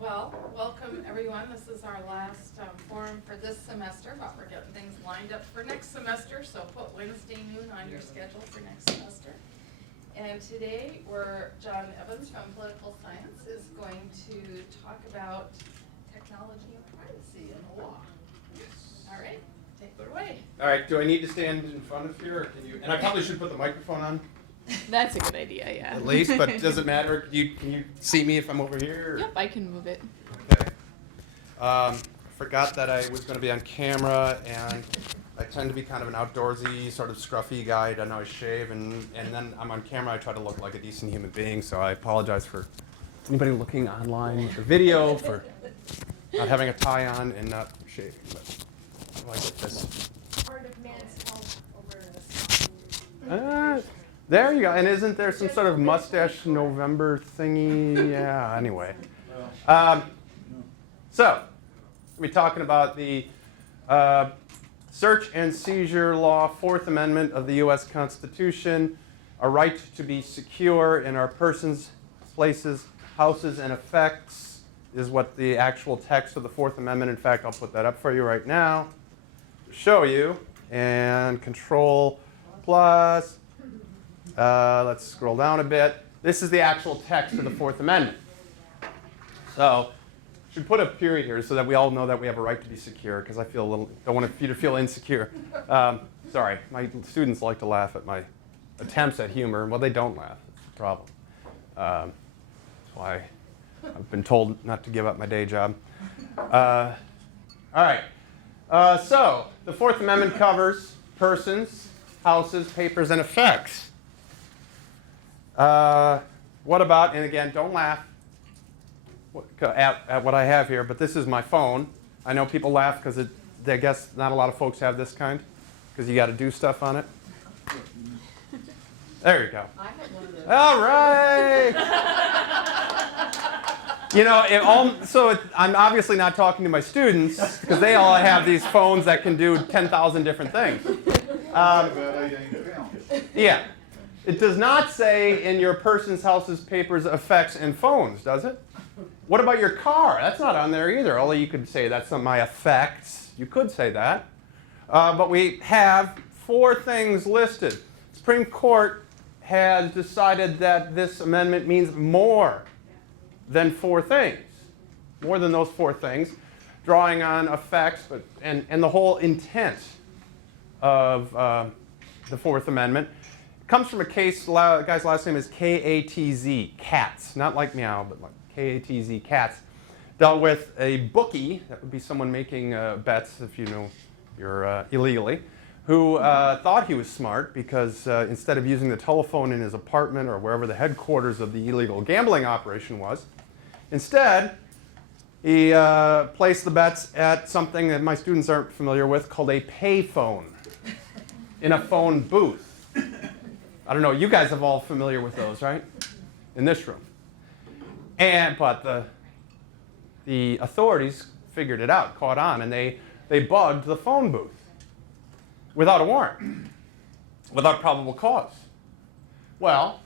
Well, welcome everyone. This is our last forum for this semester, but we're getting things lined up for next semester, so put Wednesday noon on your schedule for next semester. And today, John Evans from Political Science is going to talk about technology and privacy in the law. Yes. All right, take it away. All right, do I need to stand in front of you, or can you, and I probably should put the microphone on That's a good idea, yeah. at least, but does it matter? Can you see me if I'm over here? Or? Yep, I can move it. Okay. Forgot that I was going to be on camera, and I tend to be kind of an outdoorsy, sort of scruffy guy. I know I shave, and then I'm on camera. I try to look like a decent human being, so I apologize for anybody looking online at the video for not having a tie on and not shaving. But how do I get this? Part of man's health over There you go. And isn't there some sort of mustache November thingy? Yeah, anyway. So, we're talking about the search and seizure law, Fourth Amendment of the U.S. Constitution, a right to be secure in our persons, places, houses, and effects is what the actual text of the Fourth Amendment. In fact, I'll put that up for you right now to show you. And Control plus. Let's scroll down a bit. This is the actual text of the Fourth Amendment. So, should put a period here so that we all know that we have a right to be secure, because I don't want you to feel insecure. Sorry, my students like to laugh at my attempts at humor. Well, they don't laugh. That's the problem. That's why I've been told not to give up my day job. All right. So, the Fourth Amendment covers persons, houses, papers, and effects. What about, and again, don't laugh at what I have here, but this is my phone. I know people laugh because I guess not a lot of folks have this kind, because you got to do stuff on it. There you go. I had one of those. All right. So I'm obviously not talking to my students, because they all have these phones that can do 10,000 different things. Yeah. It does not say in your persons, houses, papers, effects, and phones, does it? What about your car? That's not on there either, although you could say that's on my effects. You could say that. But we have 4 things listed. The Supreme Court has decided that this amendment means more than 4 things. More than those 4 things, drawing on effects and the whole intent of the Fourth Amendment. Comes from a case, the guy's last name is K-A-T-Z, Katz, not like meow, but like K-A-T-Z, Katz. Dealt with a bookie, that would be someone making bets, if you know you're illegally, who thought he was smart because instead of using the telephone in his apartment or wherever the headquarters of the illegal gambling operation was, instead he placed the bets at something that my students aren't familiar with called a pay phone in a phone booth. I don't know, you guys are all familiar with those, right? In this room. But the authorities figured it out, caught on, and they bugged the phone booth without a warrant, without probable cause. Well,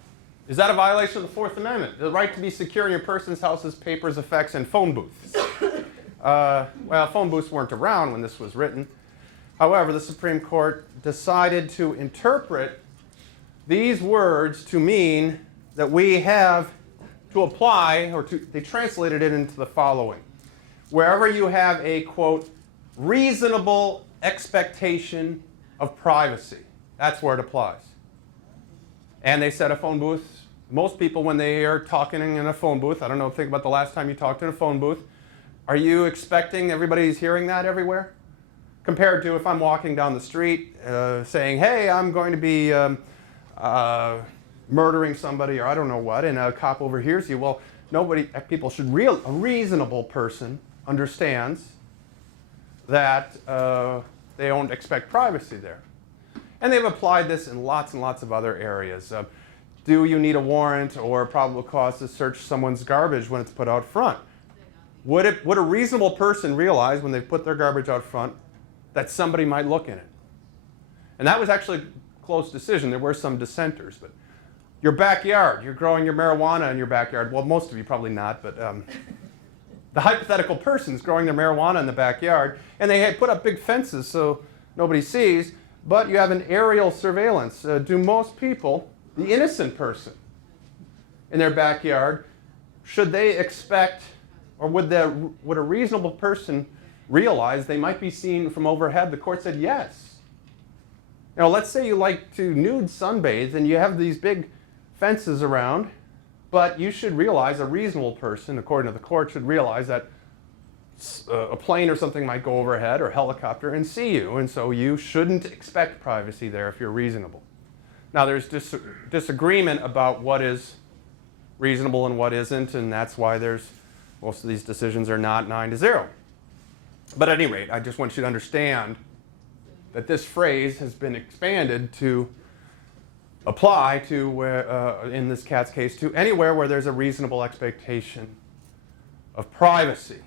is that a violation of the Fourth Amendment? The right to be secure in your persons, houses, papers, effects, and phone booths. Well, phone booths weren't around when this was written. However, the Supreme Court decided to interpret these words to mean that we have to apply, they translated it into the following. Wherever you have a, quote, reasonable expectation of privacy, that's where it applies. And they said a phone booth, most people when they are talking in a phone booth, I don't know, think about the last time you talked in a phone booth, are you expecting everybody's hearing that everywhere? Compared to if I'm walking down the street saying, hey, I'm going to be murdering somebody or I don't know what, and a cop overhears you. Well, people should, a reasonable person understands that they don't expect privacy there. And they've applied this in lots and lots of other areas. Do you need a warrant or a probable cause to search someone's garbage when it's put out front? Would a reasonable person realize when they put their garbage out front that somebody might look in it? And that was actually a close decision. There were some dissenters. But your backyard, you're growing your marijuana in your backyard. Well, most of you probably not, but the hypothetical person's growing their marijuana in the backyard, and they had put up big fences so nobody sees, but you have an aerial surveillance. Do most people, the innocent person in their backyard, should they expect, or would a reasonable person realize they might be seen from overhead? The court said yes. Now, let's say you like to nude sunbathe and you have these big fences around, but you should realize, a reasonable person, according to the court, should realize that a plane or something might go overhead, or a helicopter, and see you, and so you shouldn't expect privacy there if you're reasonable. Now, there's disagreement about what is reasonable and what isn't, and that's why most of these decisions are not 9-0. But at any rate, I just want you to understand that this phrase has been expanded to apply to, where, in this Katz case, to anywhere where there's a reasonable expectation of privacy.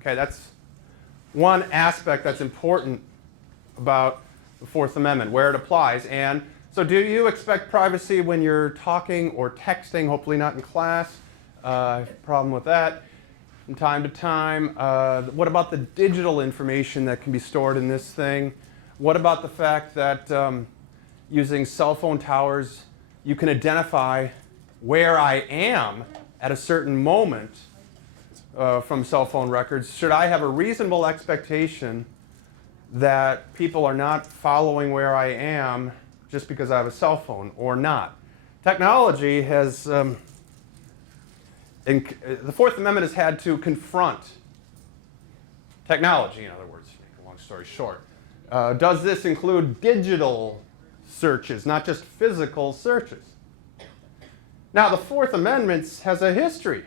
Okay, that's one aspect that's important about the Fourth Amendment, where it applies. And so do you expect privacy when you're talking or texting? Hopefully not in class. I have a problem with that from time to time. What about the digital information that can be stored in this thing? What about the fact that using cell phone towers, you can identify where I am at a certain moment from cell phone records? Should I have a reasonable expectation that people are not following where I am just because I have a cell phone, or not? Technology has, the Fourth Amendment has had to confront technology, in other words, to make a long story short. Does this include digital searches, not just physical searches? Now, the Fourth Amendment has a history.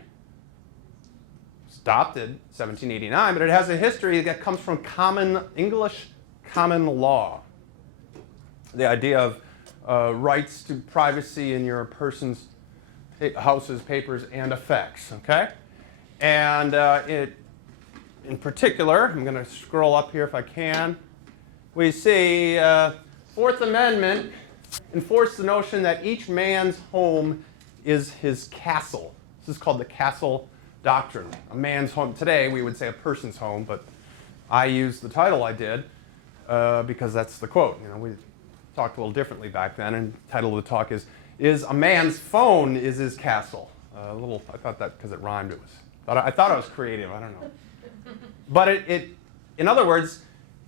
Adopted 1789, but it has a history that comes from English common law. The idea of rights to privacy in your person's houses, papers, and effects. Okay, and in particular, I'm going to scroll up here if I can. We see Fourth Amendment enforced the notion that each man's home is his castle. This is called the castle doctrine. A man's home. Today we would say a person's home, but I used the title I did because that's the quote. You know, we talked a little differently back then, and the title of the talk is a man's phone is his castle. I thought that because it rhymed. I thought I was creative. I don't know. But in other words,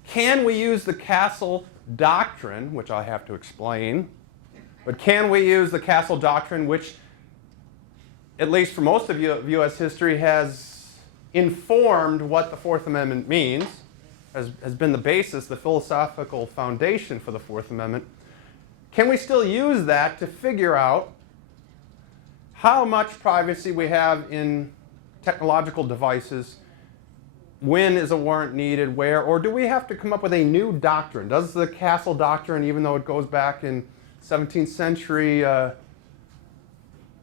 can we use the castle doctrine, which I have to explain, but can we use the castle doctrine, which, at least for most of U.S. history, has informed what the Fourth Amendment means, has been the basis, the philosophical foundation for the Fourth Amendment. Can we still use that to figure out how much privacy we have in technological devices? When is a warrant needed? Where? Or do we have to come up with a new doctrine? Does the castle doctrine, even though it goes back in 17th century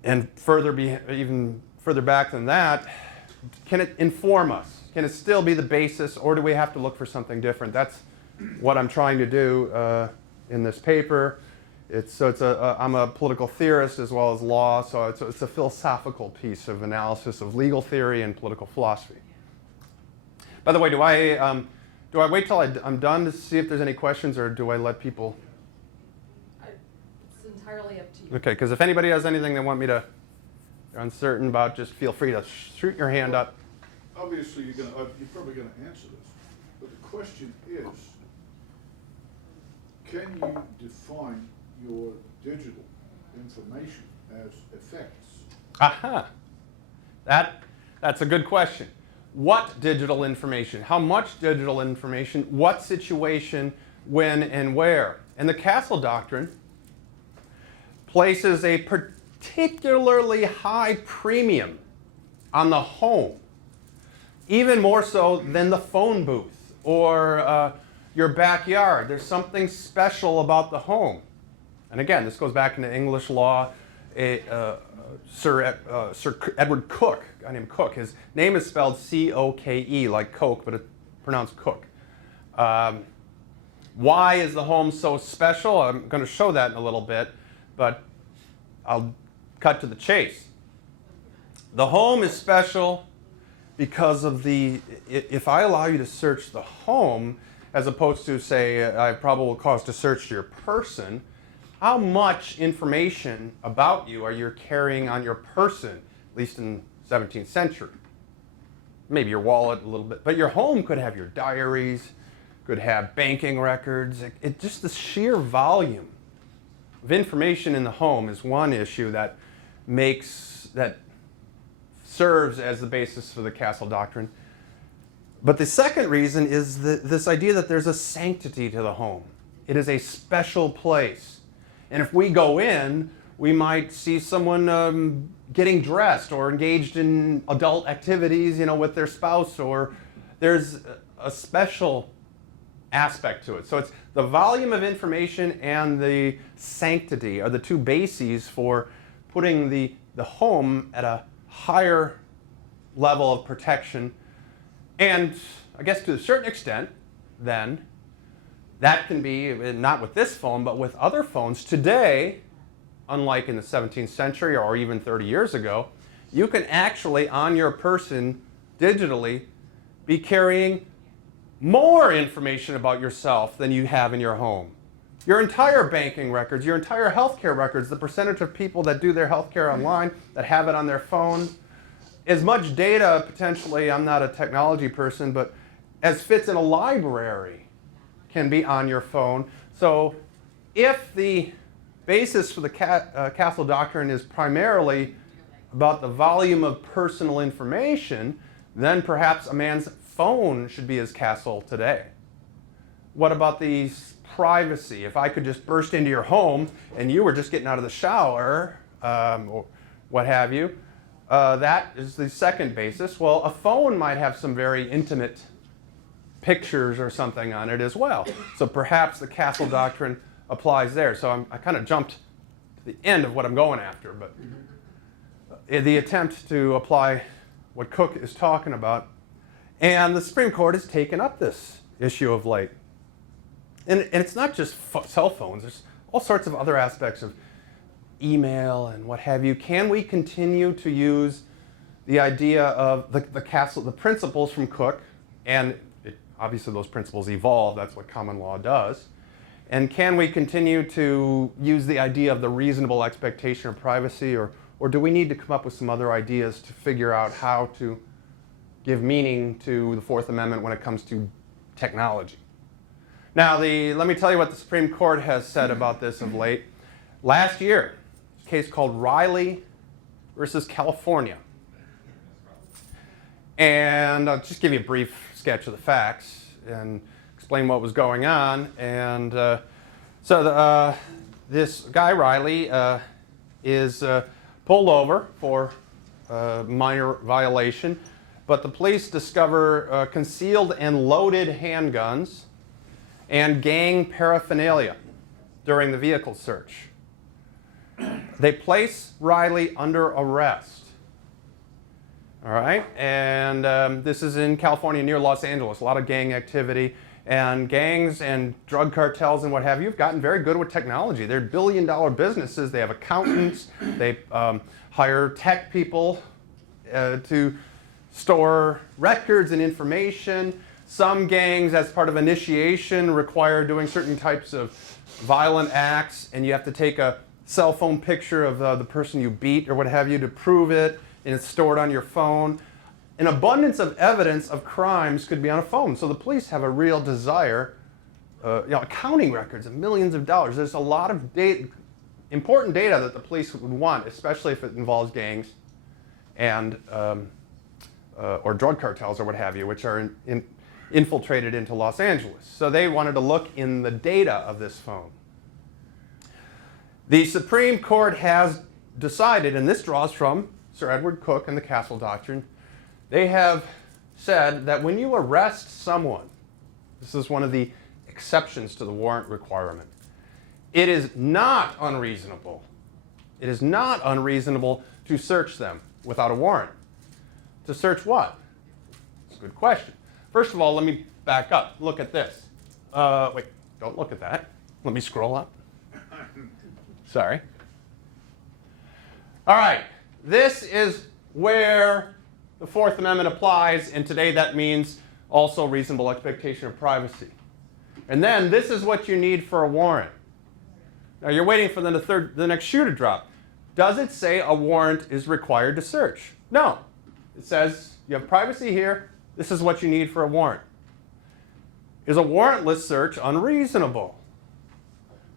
and even further back than that, can it inform us? Can it still be the basis, or do we have to look for something different? That's what I'm trying to do in this paper. I'm a political theorist as well as law, so it's a philosophical piece of analysis of legal theory and political philosophy. By the way, do I wait till I'm done to see if there's any questions, or do I let people? It's entirely up to you. Okay, because if anybody has anything they want me to, they're uncertain about, just feel free to shoot your hand up. Obviously, you're probably going to answer this, but the question is, can you define your digital information as effects? Aha! That's a good question. What digital information? How much digital information? What situation? When and where? And the Castle Doctrine places a particularly high premium on the home, even more so than the phone booth or your backyard. There's something special about the home. And again, this goes back into English law. Sir Edward Coke, a guy named Coke. His name is spelled C-O-K-E, like Coke, but it's pronounced Cook. Why is the home so special? I'm going to show that in a little bit, but I'll cut to the chase. The home is special because of if I allow you to search the home, as opposed to, say, I have probable cause to search your person, how much information about you are you carrying on your person, at least in the 17th century? Maybe your wallet a little bit, but your home could have your diaries, could have banking records. Just the sheer volume of information in the home is one issue that serves as the basis for the Castle Doctrine. But the second reason is this idea that there's a sanctity to the home. It is a special place. And if we go in, we might see someone getting dressed or engaged in adult activities, with their spouse, or there's a special aspect to it. So it's the volume of information and the sanctity are the two bases for putting the home at a higher level of protection. And I guess to a certain extent, then, that can be, not with this phone, but with other phones. Today, unlike in the 17th century or even 30 years ago, you can actually, on your person, digitally, be carrying more information about yourself than you have in your home. Your entire banking records, your entire healthcare records, the percentage of people that do their healthcare online, that have it on their phone, as much data potentially, I'm not a technology person, but as fits in a library can be on your phone. So if the basis for the Castle Doctrine is primarily about the volume of personal information, then perhaps a man's phone should be his castle today. What about the privacy? If I could just burst into your home and you were just getting out of the shower, or what have you, that is the second basis. Well, a phone might have some very intimate pictures or something on it as well. So perhaps the Castle Doctrine applies there. So I kind of jumped to the end of what I'm going after, but the attempt to apply what Cook is talking about. And the Supreme Court has taken up this issue of late. And it's not just cell phones. There's all sorts of other aspects of email and what have you. Can we continue to use the idea of the principles from Cook, and obviously those principles evolve, that's what common law does, and can we continue to use the idea of the reasonable expectation of privacy, or do we need to come up with some other ideas to figure out how to give meaning to the Fourth Amendment when it comes to technology? Now, let me tell you what the Supreme Court has said about this of late. Last year, a case called Riley versus California. And I'll just give you a brief sketch of the facts and explain what was going on. And this guy, Riley, is pulled over for a minor violation, but the police discover concealed and loaded handguns and gang paraphernalia during the vehicle search. They place Riley under arrest. All right, and this is in California near Los Angeles, a lot of gang activity, and gangs and drug cartels and what have you have gotten very good with technology. They're billion-dollar businesses. They have accountants. They hire tech people to store records and information. Some gangs, as part of initiation, require doing certain types of violent acts, and you have to take a cell phone picture of the person you beat or what have you to prove it, and it's stored on your phone. An abundance of evidence of crimes could be on a phone. So the police have a real desire, accounting records of millions of dollars. There's a lot of important data that the police would want, especially if it involves gangs and or drug cartels or what have you, which are infiltrated into Los Angeles. So they wanted to look in the data of this phone. The Supreme Court has decided, and this draws from Sir Edward Cook and the Castle Doctrine, they have said that when you arrest someone, this is one of the exceptions to the warrant requirement, it is not unreasonable. It is not unreasonable to search them without a warrant. To search what? It's a good question. First of all, let me back up. Look at this. Wait, don't look at that. Let me scroll up. Sorry. All right. This is where the Fourth Amendment applies, and today that means also reasonable expectation of privacy. And then this is what you need for a warrant. Now you're waiting for the next shoe to drop. Does it say a warrant is required to search? No. It says you have privacy here. This is what you need for a warrant. Is a warrantless search unreasonable?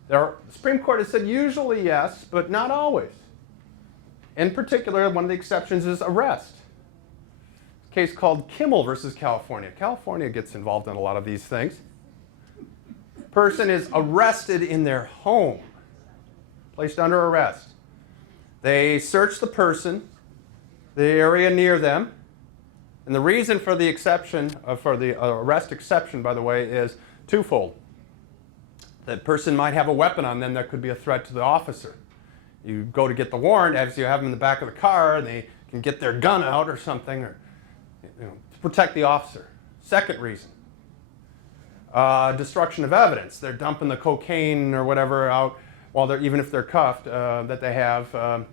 The Supreme Court has said usually yes, but not always. In particular, one of the exceptions is arrest. A case called Kimmel versus California. California gets involved in a lot of these things. Person is arrested in their home, placed under arrest. They search the person, the area near them, and the reason for the exception, for the arrest exception, by the way, is twofold. That person might have a weapon on them that could be a threat to the officer. You go to get the warrant, as you have them in the back of the car, and they can get their gun out or something, or to protect the officer. Second reason, destruction of evidence. They're dumping the cocaine or whatever out while they're, even if they're cuffed, that they have.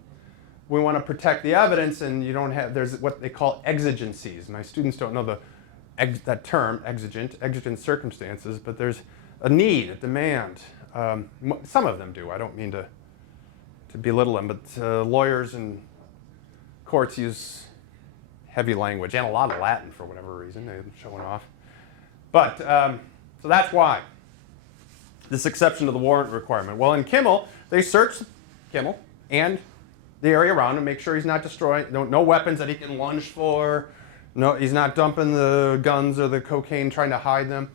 We want to protect the evidence, and you don't have, there's what they call exigencies. My students don't know that term, exigent circumstances, but there's a need, a demand. Some of them do. I don't mean to belittle them, but lawyers and courts use heavy language and a lot of Latin for whatever reason. They're showing off. But, so that's why. This exception to the warrant requirement. Well, in Kimmel, they searched Kimmel and the area around him, make sure he's not destroying, no weapons that he can lunge for. No, he's not dumping the guns or the cocaine, trying to hide them.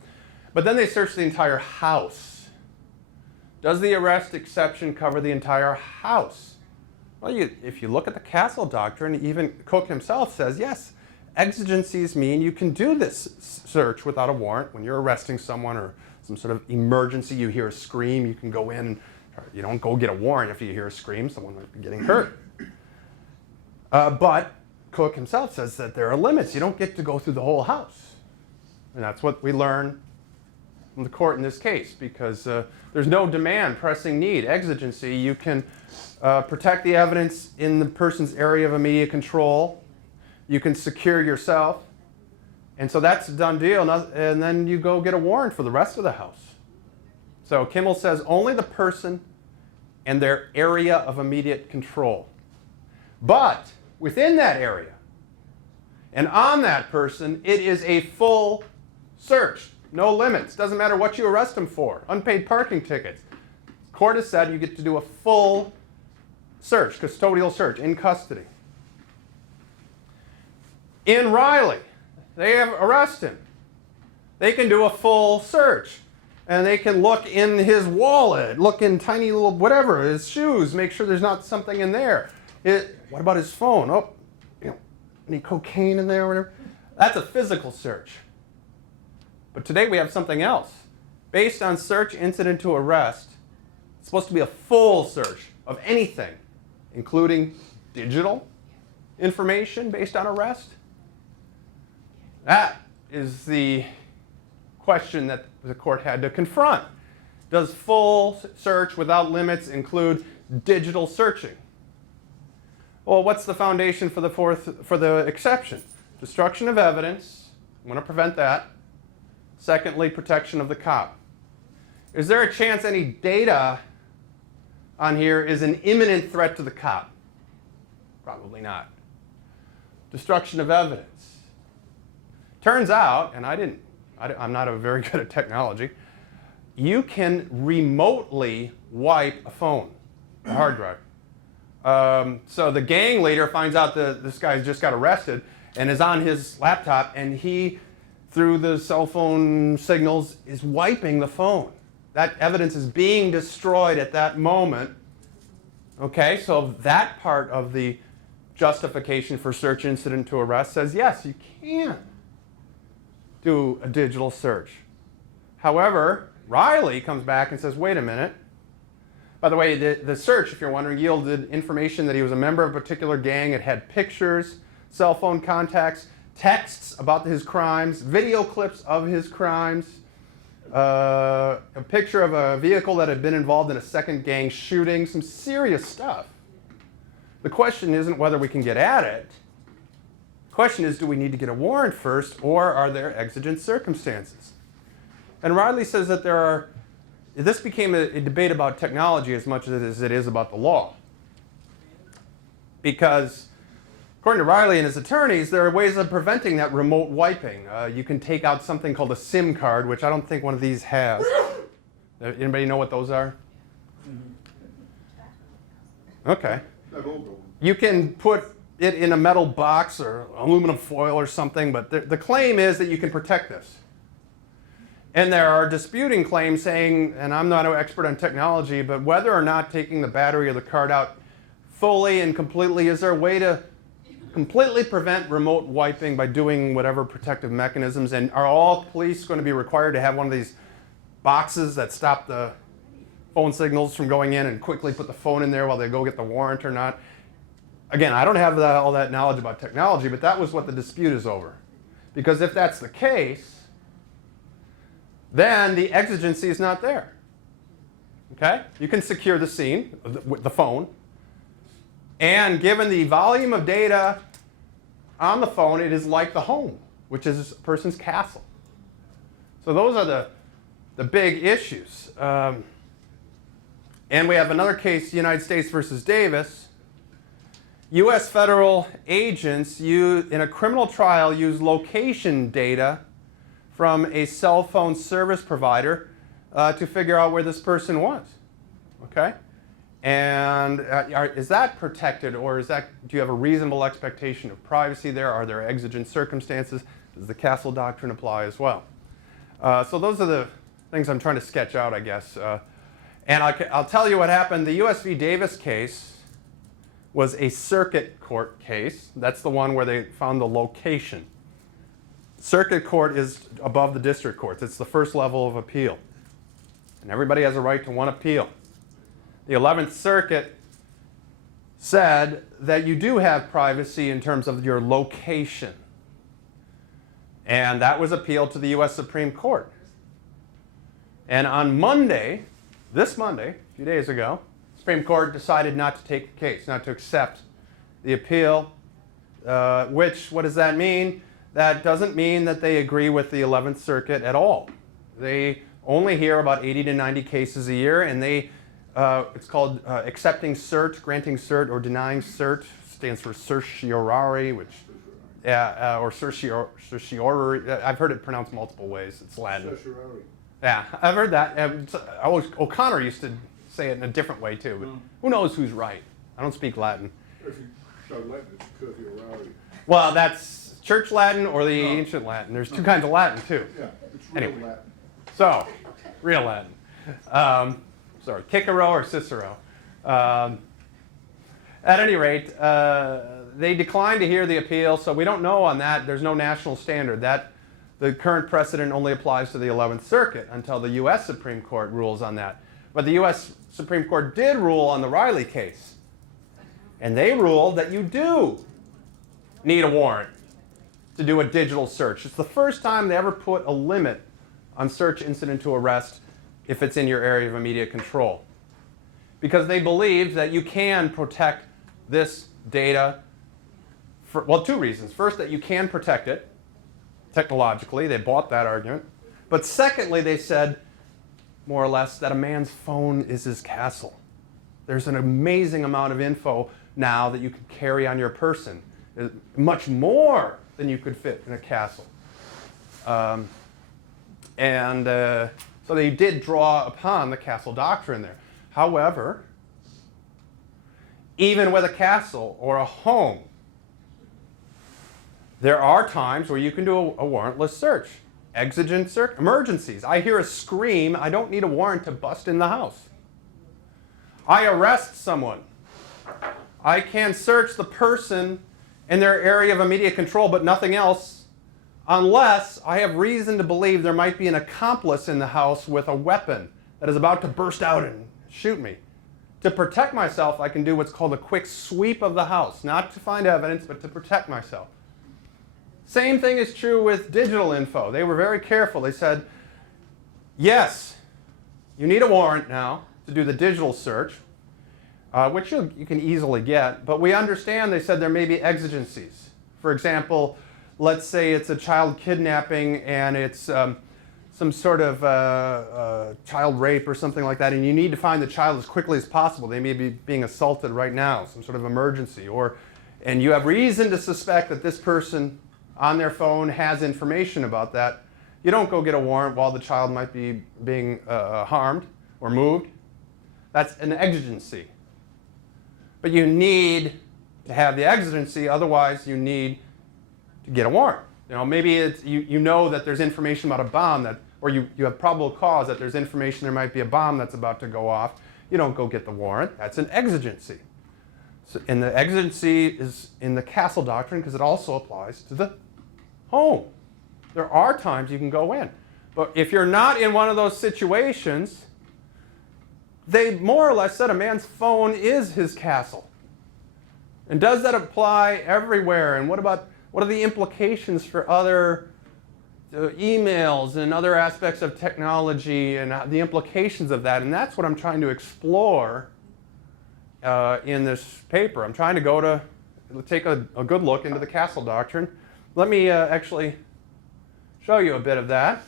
But then they searched the entire house. Does the arrest exception cover the entire house? Well, if you look at the Castle Doctrine, even Cook himself says, yes, exigencies mean you can do this search without a warrant. When you're arresting someone or some sort of emergency, you hear a scream, you can go in. You don't go get a warrant if you hear a scream, someone might be getting hurt. But Cook himself says that there are limits. You don't get to go through the whole house. And that's what we learn from the court in this case, because there's no demand, pressing need, exigency. You can protect the evidence in the person's area of immediate control. You can secure yourself. And so that's a done deal. And then you go get a warrant for the rest of the house. So Kimmel says only the person and their area of immediate control. But within that area and on that person, it is a full search. No limits. Doesn't matter what you arrest them for. Unpaid parking tickets. Court has said you get to do a full search, custodial search, in custody. In Riley, they have arrested him. They can do a full search. And they can look in his wallet, look in tiny little whatever, his shoes, make sure there's not something in there. What about his phone? Oh, any cocaine in there or whatever? That's a physical search. But today we have something else. Based on search incident to arrest, it's supposed to be a full search of anything, including digital information based on arrest. That is the question that the court had to confront. Does full search without limits include digital searching? Well, what's the foundation for the exception? Destruction of evidence. I want to prevent that. Secondly, protection of the cop. Is there a chance any data on here is an imminent threat to the cop? Probably not. Destruction of evidence. Turns out, and I'm not very good at technology, you can remotely wipe a phone, a hard drive. So the gang leader finds out that this guy's just got arrested and is on his laptop, and he, through the cell phone signals, is wiping the phone. That evidence is being destroyed at that moment. Okay, so that part of the justification for search incident to arrest says, yes, you can do a digital search. However, Riley comes back and says, wait a minute. By the way, the search, if you're wondering, yielded information that he was a member of a particular gang. It had pictures, cell phone contacts, texts about his crimes, video clips of his crimes, a picture of a vehicle that had been involved in a second gang shooting, some serious stuff. The question isn't whether we can get at it. The question is, do we need to get a warrant first, or are there exigent circumstances? And Riley says that this became a debate about technology as much as it is about the law. Because according to Riley and his attorneys, there are ways of preventing that remote wiping. You can take out something called a SIM card, which I don't think one of these has. Anybody know what those are? Okay. That old one. You can put it in a metal box or aluminum foil or something, but the claim is that you can protect this. And there are disputing claims saying, and I'm not an expert on technology, but whether or not taking the battery or the card out fully and completely, is there a way to completely prevent remote wiping by doing whatever protective mechanisms? And are all police going to be required to have one of these boxes that stop the phone signals from going in and quickly put the phone in there while they go get the warrant or not? Again, I don't have all that knowledge about technology, but that was what the dispute is over. Because if that's the case, then the exigency is not there. Okay? You can secure the scene with the phone. And given the volume of data on the phone, it is like the home, which is a person's castle. So those are the big issues. And we have another case, United States versus Davis. U.S. federal agents in a criminal trial use location data from a cell phone service provider to figure out where this person was. Okay? And is that protected, or do you have a reasonable expectation of privacy there? Are there exigent circumstances? Does the Castle Doctrine apply as well? So those are the things I'm trying to sketch out, I guess. And I'll tell you what happened. The U.S. v. Davis case was a circuit court case. That's the one where they found the location. Circuit court is above the district courts. It's the first level of appeal. And everybody has a right to one appeal. The 11th Circuit said that you do have privacy in terms of your location. And that was appealed to the U.S. Supreme Court. And on Monday, this Monday, a few days ago, the Supreme Court decided not to take the case, not to accept the appeal, what does that mean? That doesn't mean that they agree with the 11th Circuit at all. They only hear about 80 to 90 cases a year, and it's called accepting cert, granting cert, or denying cert. Stands for certiorari, or certiorari. I've heard it pronounced multiple ways. It's Latin. Certiorari. Yeah, I've heard that. O'Connor used to say it in a different way too, but who knows who's right? I don't speak Latin. If you start Latin, it's certiorari. Well, that's Church Latin or the ancient Latin. There's two kinds of Latin too. Yeah, it's real Anyway. Latin. So, real Latin. Sorry, Cicero or Cicero. At any rate, they declined to hear the appeal, so we don't know on that. There's no national standard. The current precedent only applies to the 11th Circuit until the U.S. Supreme Court rules on that. But the U.S. Supreme Court did rule on the Riley case. And they ruled that you do need a warrant to do a digital search. It's the first time they ever put a limit on search incident to arrest if it's in your area of immediate control. Because they believe that you can protect this data for, well, two reasons. First, that you can protect it technologically. They bought that argument. But secondly, they said, more or less, that a man's phone is his castle. There's an amazing amount of info now that you can carry on your person. Much more than you could fit in a castle. So they did draw upon the Castle Doctrine there. However, even with a castle or a home, there are times where you can do a warrantless search. Exigent emergencies. I hear a scream. I don't need a warrant to bust in the house. I arrest someone. I can search the person in their area of immediate control, but nothing else, unless I have reason to believe there might be an accomplice in the house with a weapon that is about to burst out and shoot me. To protect myself, I can do what's called a quick sweep of the house, not to find evidence, but to protect myself. Same thing is true with digital info. They were very careful. They said, yes, you need a warrant now to do the digital search, which you can easily get, but we understand, they said, there may be exigencies. For example, let's say it's a child kidnapping and it's some sort of child rape or something like that, and you need to find the child as quickly as possible. They may be being assaulted right now, some sort of emergency, and you have reason to suspect that this person on their phone has information about that. You don't go get a warrant while the child might be being harmed or moved. That's an exigency. But you need to have the exigency, otherwise you need to get a warrant. Maybe it's, you know that there's information about a bomb or you have probable cause that there's information there might be a bomb that's about to go off. You don't go get the warrant. That's an exigency. And the exigency is in the Castle Doctrine because it also applies to the home. There are times you can go in. But if you're not in one of those situations, they more or less said a man's phone is his castle. And does that apply everywhere? And what are the implications for other emails and other aspects of technology and the implications of that? And that's what I'm trying to explore in this paper. I'm trying to take a good look into the Castle Doctrine. Let me actually show you a bit of that.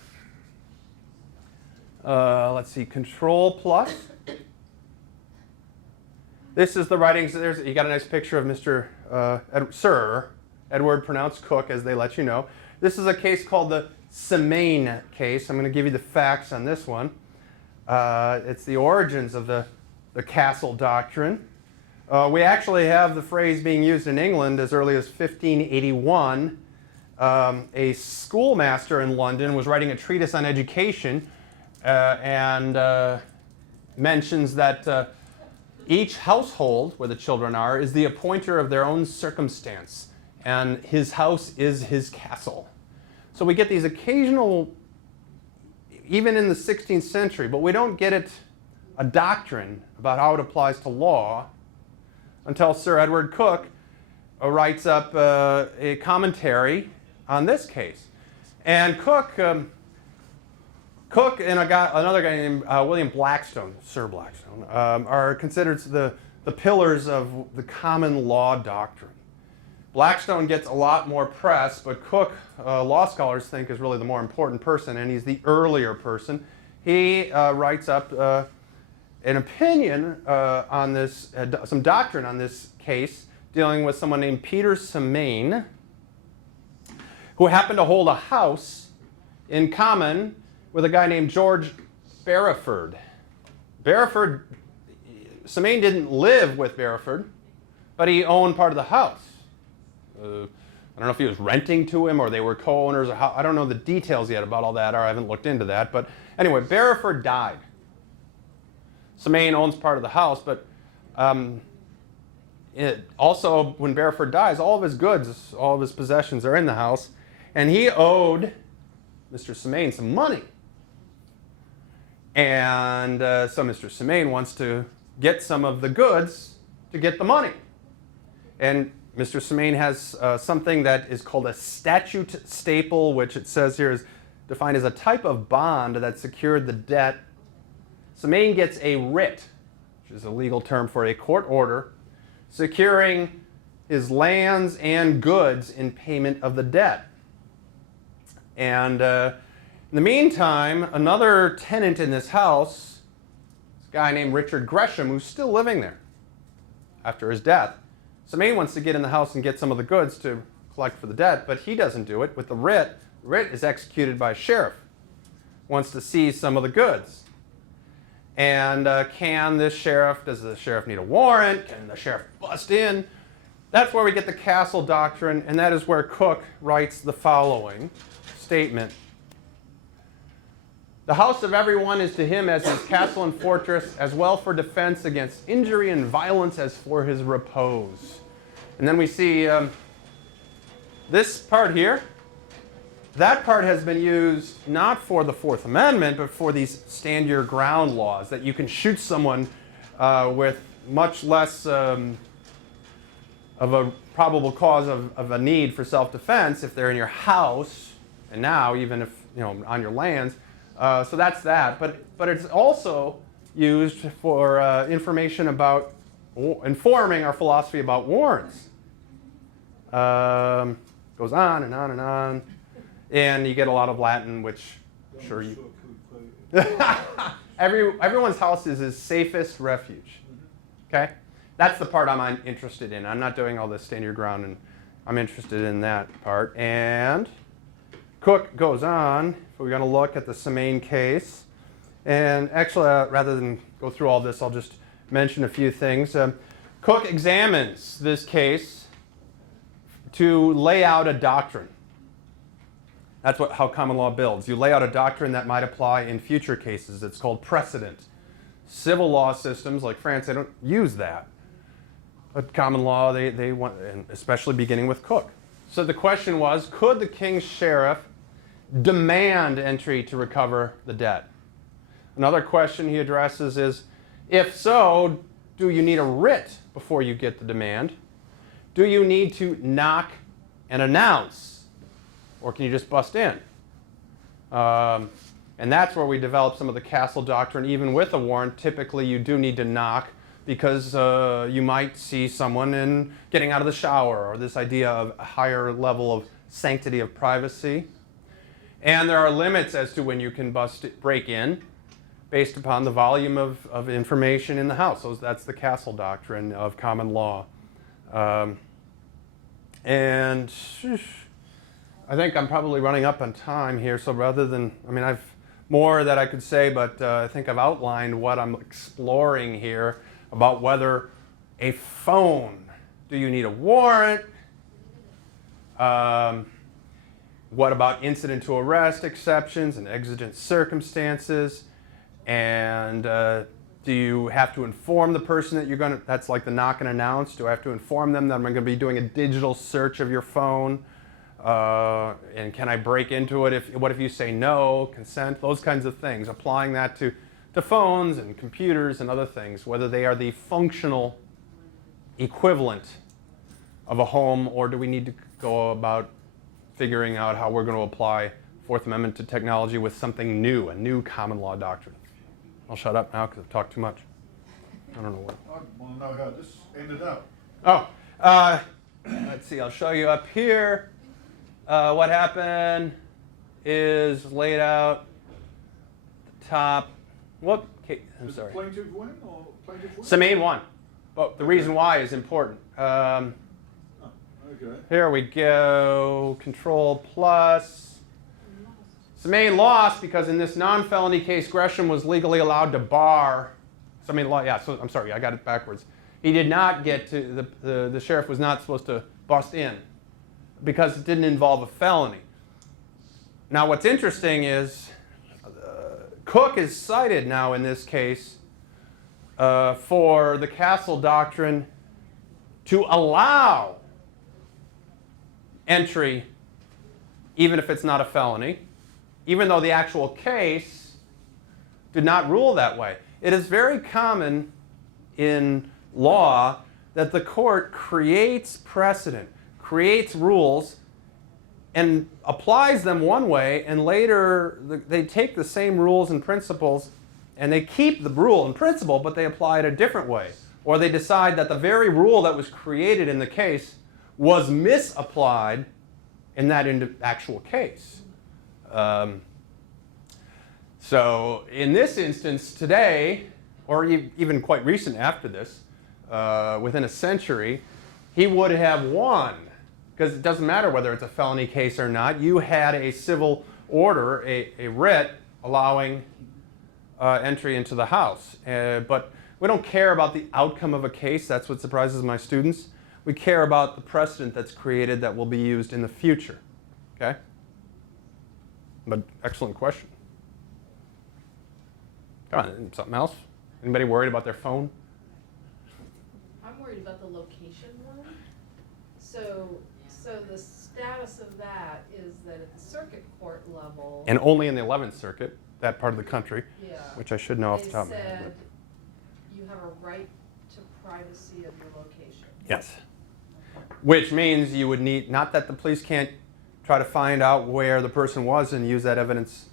Let's see, Control Plus. This is the writings. You got a nice picture of Mr. Sir Edward, pronounced Cook, as they let you know. This is a case called the Semaine case. I'm going to give you the facts on this one. It's the origins of the Castle Doctrine. We actually have the phrase being used in England as early as 1581. A schoolmaster in London was writing a treatise on education and mentions that each household where the children are is the appointer of their own circumstance, and his house is his castle. So we get these occasional, even in the 16th century, but we don't get a doctrine about how it applies to law until Sir Edward Cook writes up a commentary on this case. And Cook and another guy named William Blackstone, Sir Blackstone, are considered the pillars of the common law doctrine. Blackstone gets a lot more press, but Cook, law scholars think, is really the more important person, and he's the earlier person. He writes up an opinion on this, some doctrine on this case, dealing with someone named Peter Semaine, who happened to hold a house in common with a guy named George Barrowford. Semaine didn't live with Barrowford, but he owned part of the house. I don't know if he was renting to him or they were co-owners. I don't know the details yet about all that, or I haven't looked into that. But anyway, Barrowford died. Semaine owns part of the house, but also when Barrowford dies, all of his goods, all of his possessions are in the house, and he owed Mr. Semaine some money. And so Mr. Semaine wants to get some of the goods to get the money. And Mr. Semaine has something that is called a statute staple, which it says here is defined as a type of bond that secured the debt. Semaine gets a writ, which is a legal term for a court order, securing his lands and goods in payment of the debt. And in the meantime, another tenant in this house, this guy named Richard Gresham, who's still living there after his death. Semaine wants to get in the house and get some of the goods to collect for the debt, but he doesn't do it. With the writ is executed by a sheriff, wants to seize some of the goods. And does the sheriff need a warrant? Can the sheriff bust in? That's where we get the Castle Doctrine, and that is where Cook writes the following statement. The house of everyone is to him as his castle and fortress, as well for defense against injury and violence as for his repose. And then we see this part here. That part has been used not for the Fourth Amendment, but for these stand your ground laws, that you can shoot someone with much less of a probable cause of a need for self-defense if they're in your house, and now even if on your lands. So that's that. But it's also used for information about informing our philosophy about warrants. goes on and on and on. And you get a lot of Latin, which I'm sure you... Everyone's house is his safest refuge. Okay? That's the part I'm interested in. I'm not doing all this stand your ground, and I'm interested in that part. And Cook goes on. We're going to look at the Semaine case. And actually, rather than go through all this, I'll just mention a few things. Cook examines this case to lay out a doctrine. That's how common law builds. You lay out a doctrine that might apply in future cases. It's called precedent. Civil law systems like France, they don't use that. But common law, they want, and especially beginning with Cook. So the question was, could the king's sheriff demand entry to recover the debt? Another question he addresses is, if so, do you need a writ before you get the demand? Do you need to knock and announce? Or can you just bust in? And that's where we develop some of the castle doctrine. Even with a warrant, typically you do need to knock because you might see someone getting out of the shower, or this idea of a higher level of sanctity of privacy. And there are limits as to when you can break in based upon the volume of information in the house. So that's the castle doctrine of common law. And I think I'm probably running up on time here, so rather than, I've more that I could say, but I think I've outlined what I'm exploring here about whether a phone, do you need a warrant? What about incident to arrest exceptions and exigent circumstances? And do you have to inform the person that that's like the knock and announce, do I have to inform them that I'm going to be doing a digital search of your phone? And can I break into it? What if you say no, consent, those kinds of things, applying that to phones and computers and other things, whether they are the functional equivalent of a home, or do we need to go about figuring out how we're going to apply Fourth Amendment to technology with something new, a new common law doctrine. I'll shut up now because I've talked too much. I don't know what. I want to know how this ended up. Oh, let's see, I'll show you up here. What happened is laid out at the top. Whoop, okay, I'm sorry. Did the plaintiff win or plaintiff win? Semaine won, but the reason why is important. Okay. Here we go, Control plus. Semaine lost because in this non-felony case, Gresham was legally allowed to bar. Semaine law, yeah, so I'm sorry, I got it backwards. He did not get to, the sheriff was not supposed to bust in because it didn't involve a felony. Now what's interesting is Cook is cited now in this case for the Castle Doctrine to allow entry even if it's not a felony, even though the actual case did not rule that way. It is very common in law that the court creates precedent, creates rules, and applies them one way, and later they take the same rules and principles and they keep the rule and principle, but they apply it a different way. Or they decide that the very rule that was created in the case was misapplied in that actual case. So in this instance today, or even quite recent after this, within a century, he would have won. Because it doesn't matter whether it's a felony case or not. You had a civil order, a writ, allowing entry into the house. But we don't care about the outcome of a case. That's what surprises my students. We care about the precedent that's created that will be used in the future. Okay? But excellent question. Come on, something else? Anybody worried about their phone? I'm worried about the location one. So the status of that is that at the circuit court level. And only in the 11th Circuit, that part of the country, Yeah. which I should know off the They top of my head. said you have a right to privacy of your location. Yes. Which means you would need, not that the police can't try to find out where the person was and use that evidence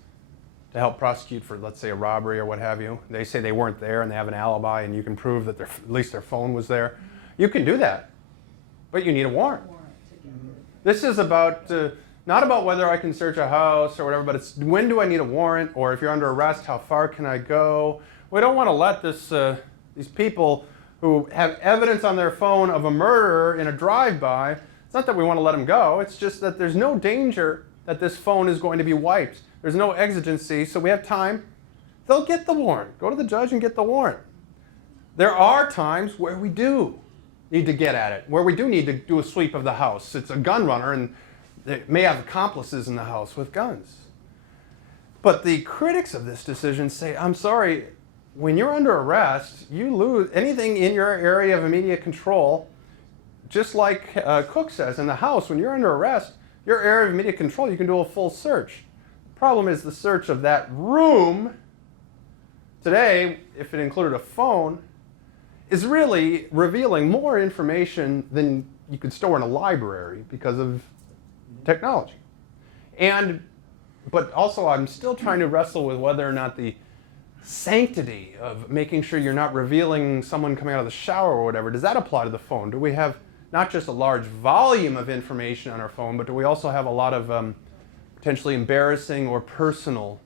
to help prosecute for, let's say, a robbery or what have you. They say they weren't there and they have an alibi and you can prove that at least their phone was there. You can do that, but you need a warrant. This is about, not about whether I can search a house or whatever, but it's when do I need a warrant, or if you're under arrest, how far can I go? We don't want to let these people who have evidence on their phone of a murderer in a drive-by, it's not that we want to let them go, it's just that there's no danger that this phone is going to be wiped. There's no exigency, so we have time. They'll get the warrant. Go to the judge and get the warrant. There are times where we do need to get at it, where we do need to do a sweep of the house. It's a gun runner, and they may have accomplices in the house with guns. But the critics of this decision say, I'm sorry, when you're under arrest, you lose anything in your area of immediate control, just like Cook says, in the house, when you're under arrest, your area of immediate control, you can do a full search. The problem is the search of that room today, if it included a phone, is really revealing more information than you could store in a library because of technology. But also I'm still trying to wrestle with whether or not the sanctity of making sure you're not revealing someone coming out of the shower or whatever, does that apply to the phone? Do we have not just a large volume of information on our phone, but do we also have a lot of potentially embarrassing or personal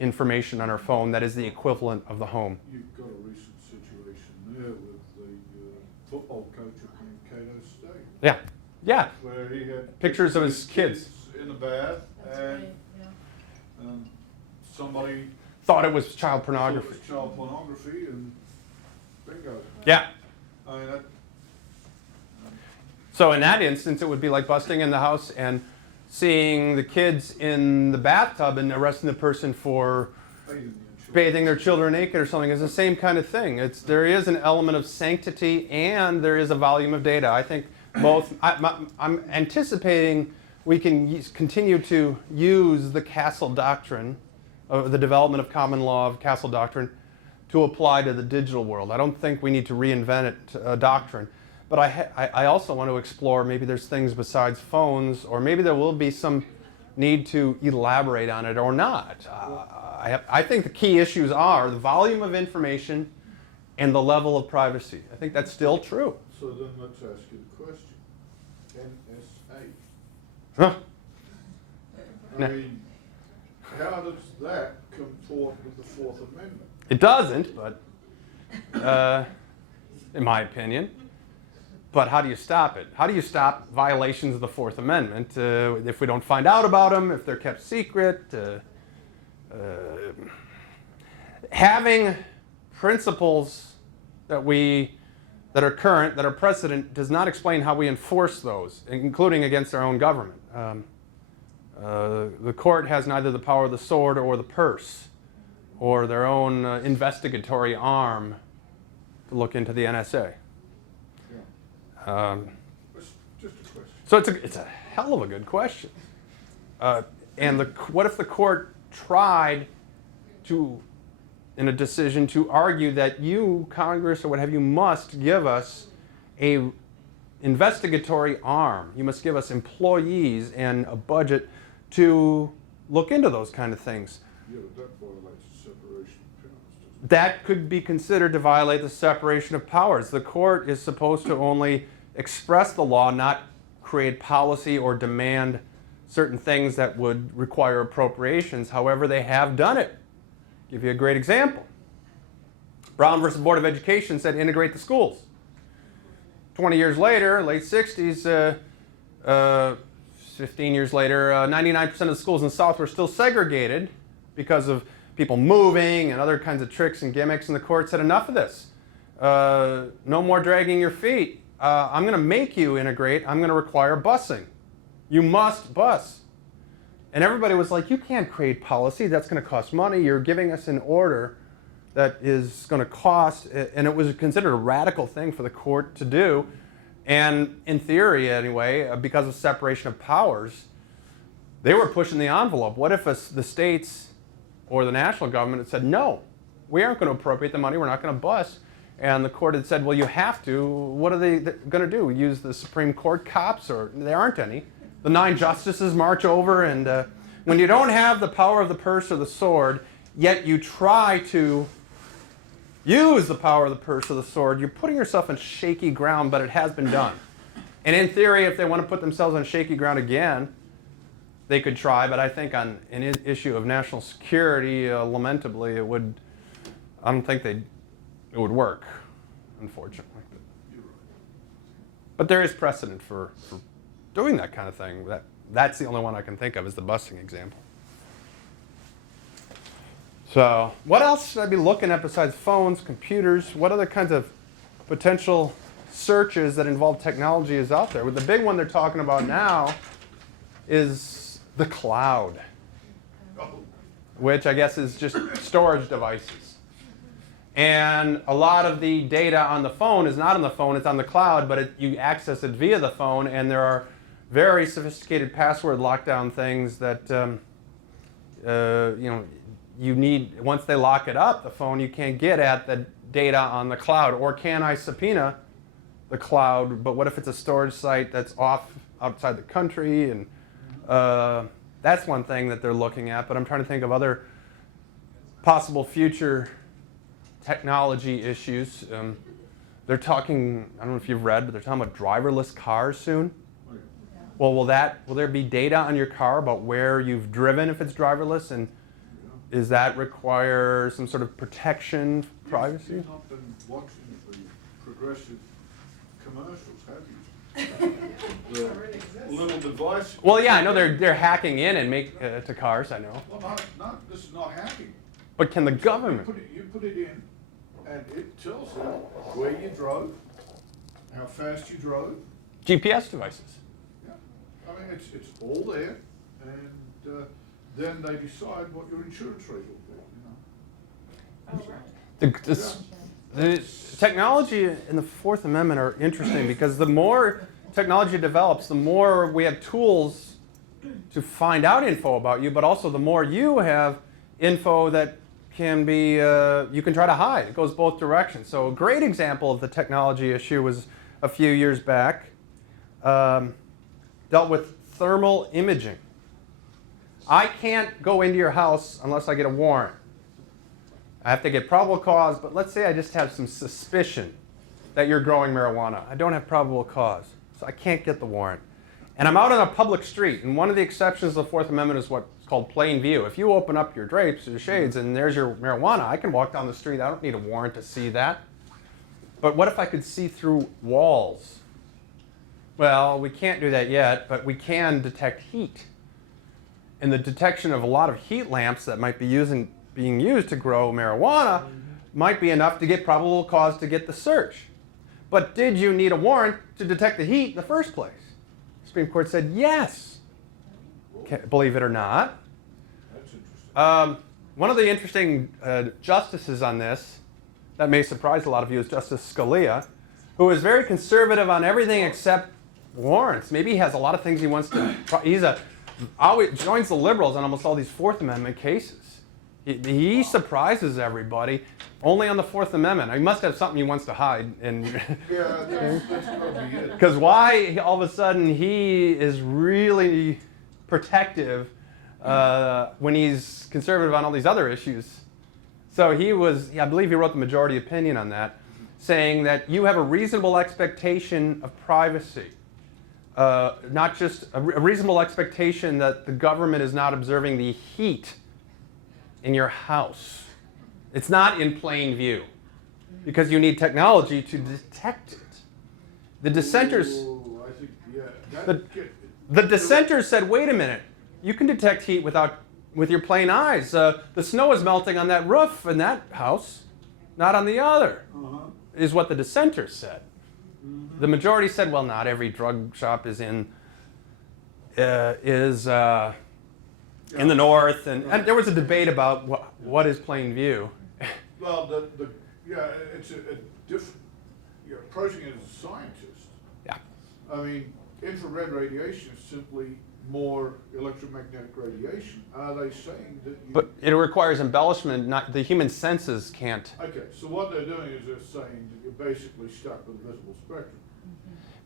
information on our phone that is the equivalent of the home? You've got a recent situation there with the football coach at Mankato State. Yeah, yeah. Where he had Pictures of his kids. in the bath, That's and right, yeah. somebody Thought it was child thought it pornography. was child pornography, and bingo. Yeah. I mean, So in that instance, it would be like busting in the house and seeing the kids in the bathtub and arresting the person for bathing their children naked or something. It's the same kind of thing. There is an element of sanctity and there is a volume of data. I think both. I'm anticipating we can continue to use the Castle Doctrine, the development of common law of Castle Doctrine, to apply to the digital world. I don't think we need to reinvent a doctrine. But I also want to explore maybe there's things besides phones, or maybe there will be some need to elaborate on it or not. I think the key issues are the volume of information and the level of privacy. I think that's still true. so then let's ask you the question. NSA. Huh. I mean, how does that comport with the Fourth Amendment? It doesn't, but in my opinion. But how do you stop it? How do you stop violations of the Fourth Amendment if we don't find out about them, if they're kept secret? Having principles that are current, that are precedent, does not explain how we enforce those, including against our own government. The court has neither the power of the sword or the purse, or their own investigatory arm to look into the NSA. It's just a question. So it's a hell of a good question. And what if the court tried to, in a decision, to argue that you, Congress, or what have you, must give us a investigatory arm. You must give us employees and a budget to look into those kind of things. Yeah, but that violates the separation of powers, doesn't it? That could be considered to violate the separation of powers. The court is supposed to only express the law, not create policy or demand certain things that would require appropriations. However, they have done it. I'll give you a great example. Brown versus Board of Education said integrate the schools. 20 years later, late 60s, 15 years later, 99% of the schools in the South were still segregated because of people moving and other kinds of tricks and gimmicks, and the court said enough of this. No more dragging your feet. I'm going to make you integrate. I'm going to require busing. You must bus. And everybody was like, you can't create policy. That's going to cost money. You're giving us an order that is going to cost. And it was considered a radical thing for the court to do. And in theory, anyway, because of separation of powers, they were pushing the envelope. What if the states or the national government had said, no, we aren't going to appropriate the money. We're not going to bus. And the court had said, well, you have to. What are they going to do? Use the Supreme Court cops? Or there aren't any. The 9 justices march over, and when you don't have the power of the purse or the sword, yet you try to use the power of the purse or the sword, you're putting yourself in shaky ground, but it has been done. And in theory, if they want to put themselves on shaky ground again, they could try, but I think on an issue of national security, lamentably, I don't think it would work, unfortunately. But there is precedent for doing that kind of thing. That's the only one I can think of as the busing example. So what else should I be looking at besides phones, computers? What other kinds of potential searches that involve technology is out there? Well, the big one they're talking about now is the cloud, which I guess is just storage devices. And a lot of the data on the phone is not on the phone, it's on the cloud, but you access it via the phone, and there are very sophisticated password lockdown things that you need. Once they lock it up, the phone, you can't get at the data on the cloud. Or can I subpoena the cloud, but what if it's a storage site that's outside the country? And that's one thing that they're looking at, but I'm trying to think of other possible future technology issues. They're talking, I don't know if you've read, but they're talking about driverless cars soon. Well, will there be data on your car about where you've driven if it's driverless, and does that require some sort of protection, privacy? You've not been watching the progressive commercials, have you? The little device. Well, yeah, I know they're hacking in and make to cars, I know. Well, this is not hacking. But can the government? You put it in, and it tells you where you drove, how fast you drove. GPS devices. Yeah, I mean it's all there, and then they decide what your insurance rate will be. You know. The technology in the Fourth Amendment are interesting because the more technology develops, the more we have tools to find out info about you, but also the more you have info that can be, you can try to hide. It goes both directions. So a great example of the technology issue was a few years back, dealt with thermal imaging. I can't go into your house unless I get a warrant. I have to get probable cause, but let's say I just have some suspicion that you're growing marijuana. I don't have probable cause, so I can't get the warrant. And I'm out on a public street, and one of the exceptions of the Fourth Amendment is what's called plain view. If you open up your drapes or your shades and there's your marijuana, I can walk down the street. I don't need a warrant to see that. But what if I could see through walls? Well, we can't do that yet, but we can detect heat. And the detection of a lot of heat lamps that might be being used to grow marijuana might be enough to get probable cause to get the search. But did you need a warrant to detect the heat in the first place? The Supreme Court said yes. Believe it or not. That's interesting. One of the interesting justices on this that may surprise a lot of you is Justice Scalia, who is very conservative on everything except warrants. Maybe he has a lot of things he wants to. Always joins the liberals on almost all these Fourth Amendment cases. He surprises everybody only on the Fourth Amendment. He must have something he wants to hide. Yeah, that's probably it. Because why all of a sudden he is really protective when he's conservative on all these other issues. So I believe he wrote the majority opinion on that, saying that you have a reasonable expectation of privacy. Not just a reasonable expectation that the government is not observing the heat in your house. It's not in plain view because you need technology to detect it. The dissenters, Ooh, I think, yeah, the dissenters said, wait a minute, you can detect heat with your plain eyes. The snow is melting on that roof in that house, not on the other, is what the dissenters said. The majority said, well, not every drug shop is in the north, and there was a debate about what is plain view. Well, it's a different. You're approaching it as a scientist. Yeah. I mean, infrared radiation is simply more electromagnetic radiation. Are they saying that you... But it requires embellishment. Not the human senses can't. Okay, so what they're doing is they're saying that you're basically stuck with visible spectrum.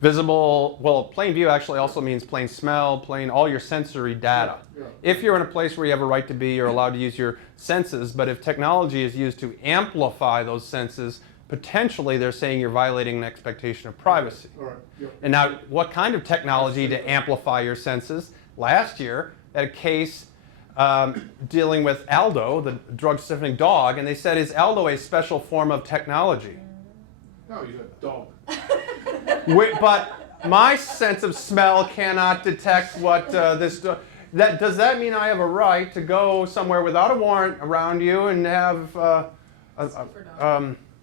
Visible, well, plain view actually also means plain smell, all your sensory data. Yeah. If you're in a place where you have a right to be, you're allowed to use your senses, but if technology is used to amplify those senses, potentially they're saying you're violating an expectation of privacy. All right, yep. And now, what kind of technology to amplify your senses? Last year, at a case dealing with Aldo, the drug-sniffing dog, and they said, is Aldo a special form of technology? No, he's a dog. But my sense of smell cannot detect what this... does that mean I have a right to go somewhere without a warrant around you and have...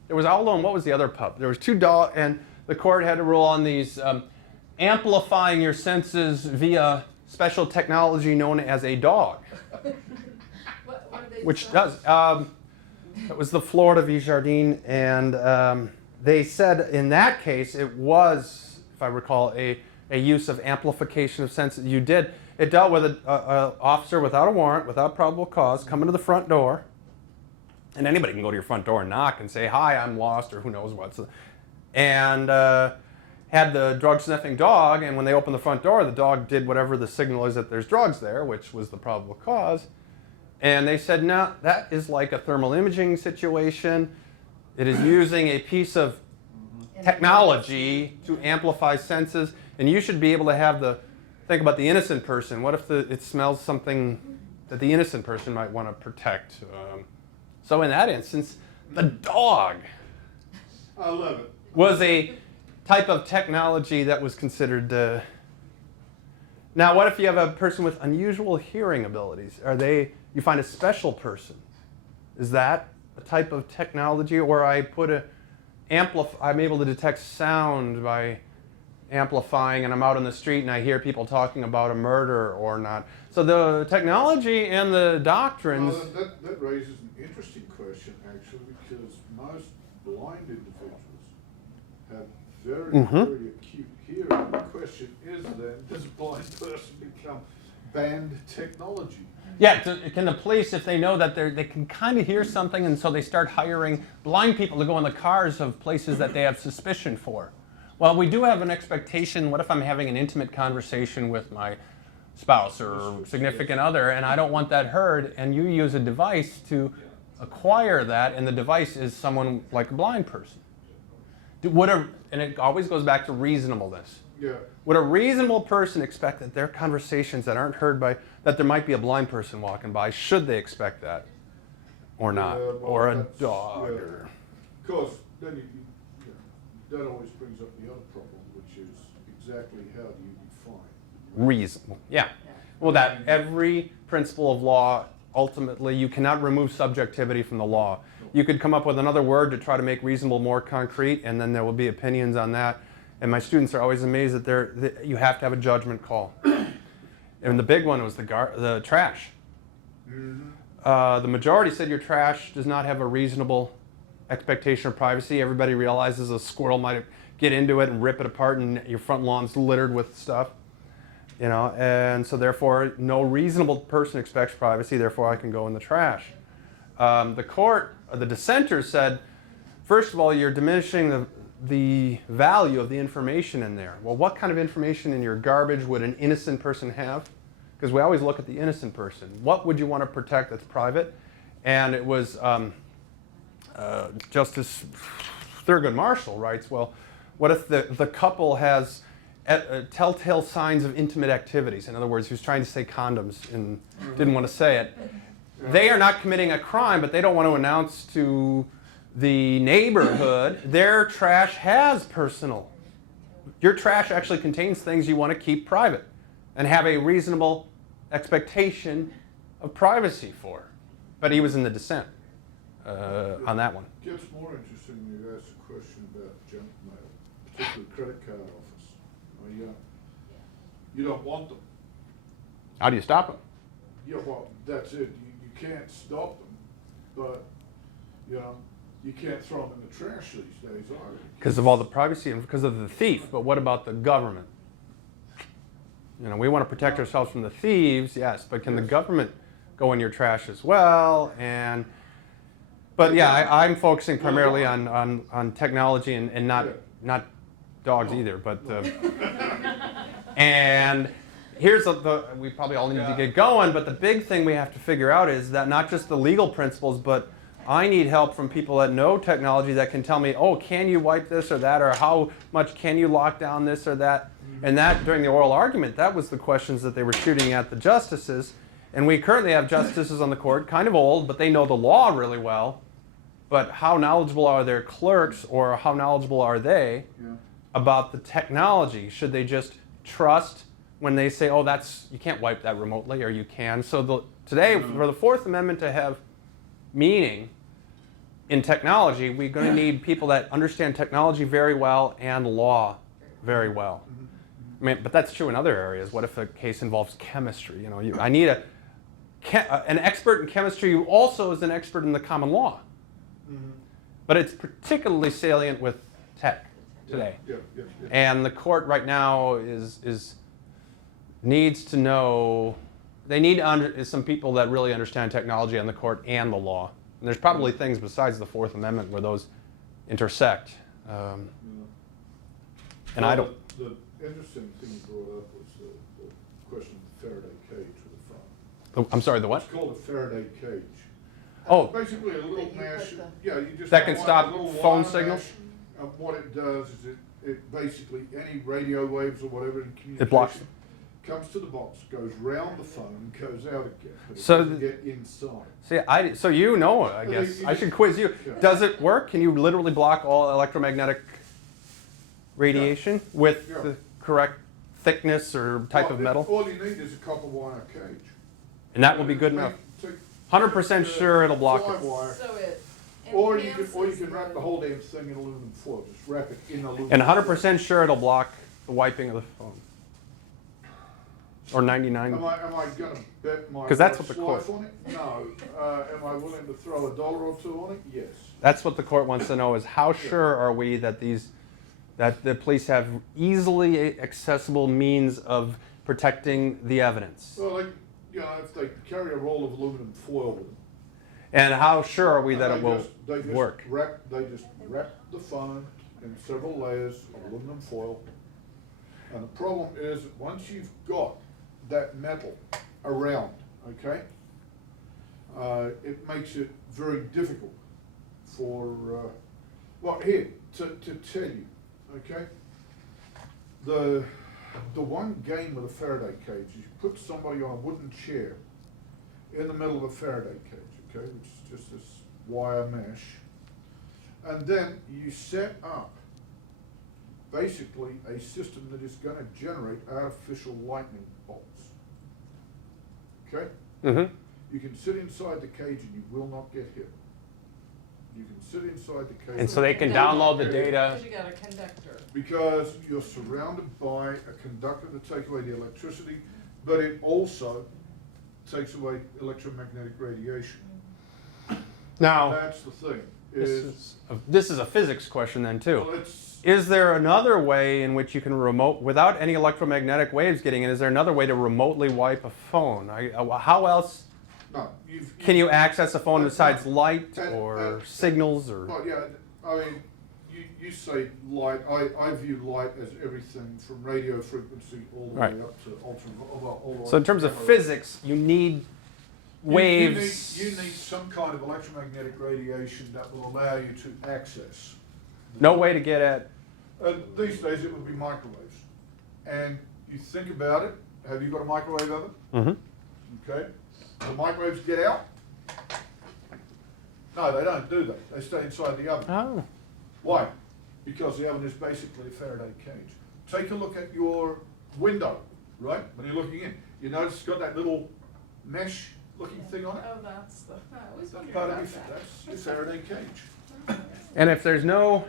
there was Aldo and what was the other pup? There was 2 dogs, and the court had to rule on these amplifying your senses via special technology known as a dog. What are they Which selling? does. It was the Florida v. Jardine, and they said in that case it was, if I recall, a use of amplification of senses. It dealt with an officer without a warrant, without probable cause, coming to the front door, and anybody can go to your front door and knock and say, hi, I'm lost, or who knows what. And had the drug-sniffing dog, and when they opened the front door, the dog did whatever the signal is that there's drugs there, which was the probable cause. And they said, no, that is like a thermal imaging situation. It is using a piece of technology to amplify senses, and you should be able to have think about the innocent person. What if it smells something that the innocent person might want to protect? So in that instance, the dog I love it. was a type of technology that was considered... Now, what if you have a person with unusual hearing abilities? You find a special person. Is that a type of technology? Or I'm able to detect sound by amplifying, and I'm out on the street and I hear people talking about a murder or not. So the technology and the doctrines... Well, that raises an interesting question, actually, because most blind individuals have very, very acute hearing. The question is then, does a blind person become banned technology? Yeah, can the police, if they know that they can kind of hear something, and so they start hiring blind people to go in the cars of places that they have suspicion for? Well, we do have an expectation. What if I'm having an intimate conversation with my spouse or significant other, and I don't want that heard, and you use a device to acquire that, and the device is someone like a blind person? And it always goes back to reasonableness. Yeah. Would a reasonable person expect that their conversations that aren't heard that there might be a blind person walking by, should they expect that? Or not? Well, Or a that's- dog? yeah. Or... Of course, then that always brings up the other problem, which is exactly how do you define Reasonable, yeah. Well, that every principle of law, ultimately, you cannot remove subjectivity from the law. You could come up with another word to try to make reasonable more concrete, and then there will be opinions on that. And my students are always amazed that you have to have a judgment call. And the big one was the trash. The majority said your trash does not have a reasonable expectation of privacy. Everybody realizes a squirrel might get into it and rip it apart, and your front lawn's littered with stuff. And so therefore, no reasonable person expects privacy. Therefore, I can go in the trash. The dissenters said, first of all, you're diminishing the value of the information in there. Well, what kind of information in your garbage would an innocent person have? Because we always look at the innocent person. What would you want to protect that's private? And it was Justice Thurgood Marshall writes, well, what if the couple has telltale signs of intimate activities? In other words, he was trying to say condoms and didn't want to say it. They are not committing a crime, but they don't want to announce to the neighborhood their trash has personal. Your trash actually contains things you want to keep private and have a reasonable expectation of privacy for. But he was in the dissent on that one. It gets more interesting when you ask a question about junk mail, particularly credit card office. You don't want them. How do you stop them? Yeah, well, that's it. You can't stop them, but you can't throw them in the trash these days, either. Because of all the privacy and because of the thief. But what about the government? We want to protect ourselves from the thieves, yes, but can the government go in your trash as well? But yeah, I'm focusing primarily on technology and not dogs either. But and here's we probably all need to get going. But the big thing we have to figure out is that not just the legal principles, but I need help from people that know technology that can tell me, oh, can you wipe this or that, or how much can you lock down this or that? And that, during the oral argument, that was the questions that they were shooting at the justices. And we currently have justices on the court, kind of old, but they know the law really well. But how knowledgeable are their clerks, or how knowledgeable are they about the technology? Should they just trust when they say, oh, you can't wipe that remotely, or you can? So today, for the Fourth Amendment to have meaning in technology, we're going to need people that understand technology very well and law very well. I mean, but that's true in other areas. What if a case involves chemistry? You know, I need an expert in chemistry who also is an expert in the common law. But it's particularly salient with tech today. And the court right now needs to know. They need some people that really understand technology on the court and the law. And there's probably things besides the Fourth Amendment where those intersect. And I don't. The interesting thing you brought up was the question of the Faraday cage with the phone. I'm sorry, the what? It's called a Faraday cage. Oh, basically a little mesh. Yeah, you just that can have stop a little phone wire signals? mesh, and what it does is it basically any radio waves or whatever in communication It blocks them. comes to the box, goes round the phone, goes out again, but it So doesn't get inside. see, so you know, I guess. I should quiz you. Yeah. Does it work? Can you literally block all electromagnetic radiation with Yeah. the correct thickness or type of metal? All you need is a copper wire cage. And that will be good enough. 100% sure it'll block fly it. wire, So it or you can enhances wrap the whole damn thing in aluminum foil. Just wrap it in aluminum. And foil. 100% sure it'll block the wiping of the phone. Or 99. Am I going to bet my 'Cause that's what the life court- on it? No. Am I willing to throw $1 or $2 on it? Yes. That's what the court wants to know, is how sure are we that that the police have easily accessible means of protecting the evidence? Well, if they carry a roll of aluminum foil with them. And how sure are we that and it will they just work? They just wrap the phone in several layers of aluminum foil. And the problem is that once you've got that metal around, okay, it makes it very difficult for, here, to tell you, okay, the one game with a Faraday cage is you put somebody on a wooden chair in the middle of a Faraday cage, okay, which is just this wire mesh, and then you set up basically a system that is going to generate artificial lightning bolts. Okay? Mm-hmm. You can sit inside the cage and you will not get hit. You can sit inside the cage. And so they can download the data. Because you got a conductor. Because you're surrounded by a conductor to take away the electricity, but it also takes away electromagnetic radiation. Now, That's the thing. this is a physics question then too. Well, it's, Is there another way in which you can without any electromagnetic waves getting in, is there another way to remotely wipe a phone? How else no, can you access a phone besides light and- or signals or? Well, yeah, I mean, you say light, I view light as everything from radio frequency all the Right. way up to ultraviolet. So in terms of physics, you need waves. You need some kind of electromagnetic radiation that will allow you to access. No way to get at. These days it would be microwaves. And you think about it, have you got a microwave oven? Mm-hmm. Okay. The microwaves get out? No, they don't, do they? They stay inside the oven. Oh. Why? Because the oven is basically a Faraday cage. Take a look at your window, right? When you're looking in, you notice it's got that little mesh looking thing on it? Oh, that's I always wondered Part about of that. that's your Faraday cage. And if there's no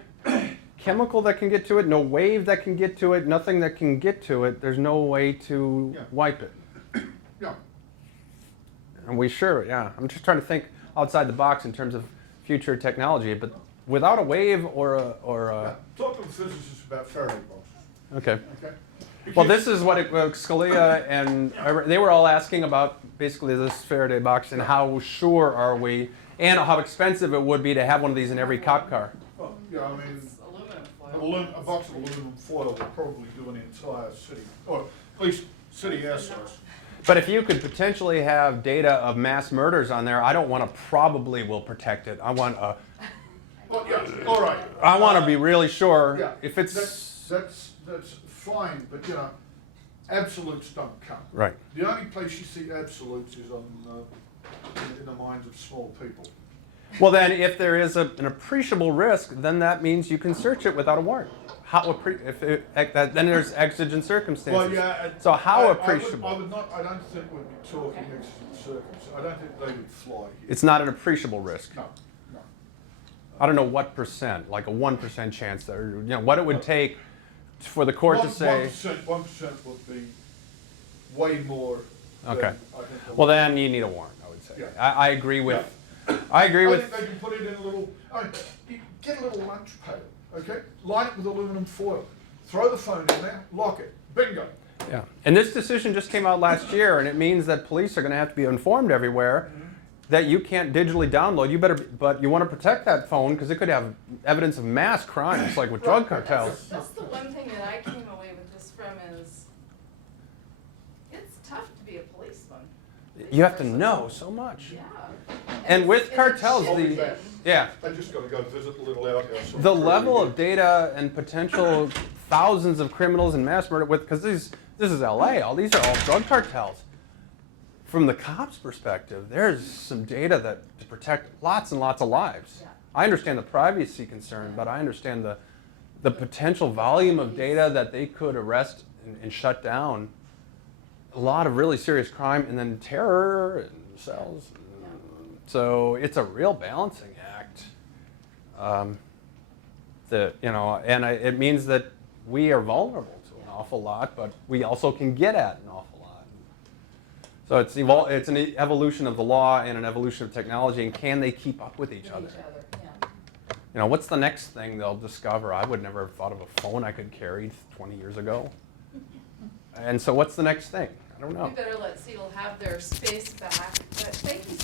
chemical that can get to it, no wave that can get to it, nothing that can get to it, there's no way to Yeah. wipe it. Yeah. And I'm just trying to think outside the box in terms of future technology, but without a wave or a Talk to the physicists about Faraday boxes, okay. okay? Well, Because- this is what Scalia and they were all asking about basically this Faraday box and how sure are we, and how expensive it would be to have one of these in every cop car. Well, yeah, I mean, It's aluminum foil. a box of aluminum foil would probably do an entire city, or at least city air source. But if you could potentially have data of mass murders on there, I don't want to probably will protect it. I want Well, yeah, all right. I want to be really sure Yeah, if it's that's fine, but you know, absolutes don't count. right. The only place you see absolutes is on in the minds of small people. Well, then, if there is an appreciable risk, then that means you can search it without a warrant. Then there's exigent circumstances. Well, yeah. So how I appreciable? would not. I don't think we'd be talking exigent circumstances. I don't think they would fly here. It's not an appreciable risk. No. I don't know what percent, like a 1% chance, that, or, what it would take for the court to say. 1% would be way more. Okay. Than, I think, Well, then you need a warrant, I would say. Yeah. I agree with. I agree I with. think they can put it in a little. You get a little lunch pail, okay? Line it with aluminum foil. Throw the phone in there. Lock it. Bingo. Yeah. And this decision just came out last year, and it means that police are going to have to be informed everywhere that you can't digitally download. You better, but you want to protect that phone because it could have evidence of mass crimes, like with drug cartels. That's the one thing that I came away with this from is, it's tough to be a policeman. You have to know so much. Yeah. And with it's cartels, shifting. yeah, I just got to go visit the little outhouse. the level of data and potential thousands of criminals and mass murder because this is LA. These are all drug cartels. From the cops' perspective, there's some data that to protect lots and lots of lives. Yeah. I understand the privacy concern, but I understand the potential volume of data that they could arrest and shut down a lot of really serious crime, and then terror and cells. Yeah. So it's a real balancing act. It means that we are vulnerable to an awful lot, but we also can get at an awful lot. So it's an evolution of the law and an evolution of technology, and can they keep up with each other? Yeah. What's the next thing they'll discover? I would never have thought of a phone I could carry 20 years ago. And so what's the next thing? I don't know. We better let Seattle have their space back, but thank you